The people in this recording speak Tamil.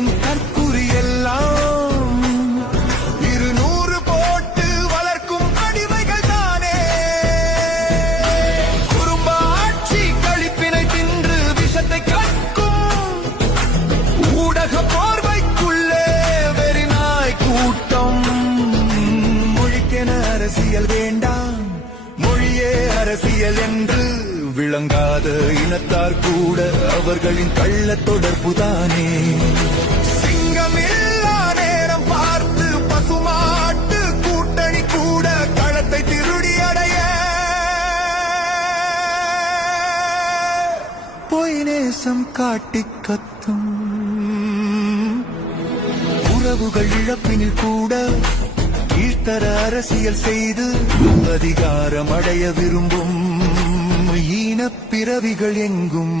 இருக்கும் தற்குறி எல்லாம் 200 போட்டு வளர்க்கும் அடிமைகள் தானே. குறும்ப ஆட்சி கழிப்பினை தின்று விஷத்தை கற்கும் ஊடக போர்வைக்குள்ளே வெறிநாய் கூட்டம். மொழிக்கென அரசியல் வேண்டாம், மொழியே அரசியல் என்று விளங்காத இனத்தார் கூட அவர்களின் கள்ள தொடர்புதானே. சிங்கமில்லா நேரம் பார்த்து பசுமாட்டு கூட்டணி கூட களத்தை திருடி அடைய பொய் நேசம் காட்டி கத்தும். உறவுகள் இழப்பினில் கூட கீழ்த்தர அரசியல் செய்து அதிகாரம் அடைய விரும்பும் ஈனப்பிறவிகள் எங்கும்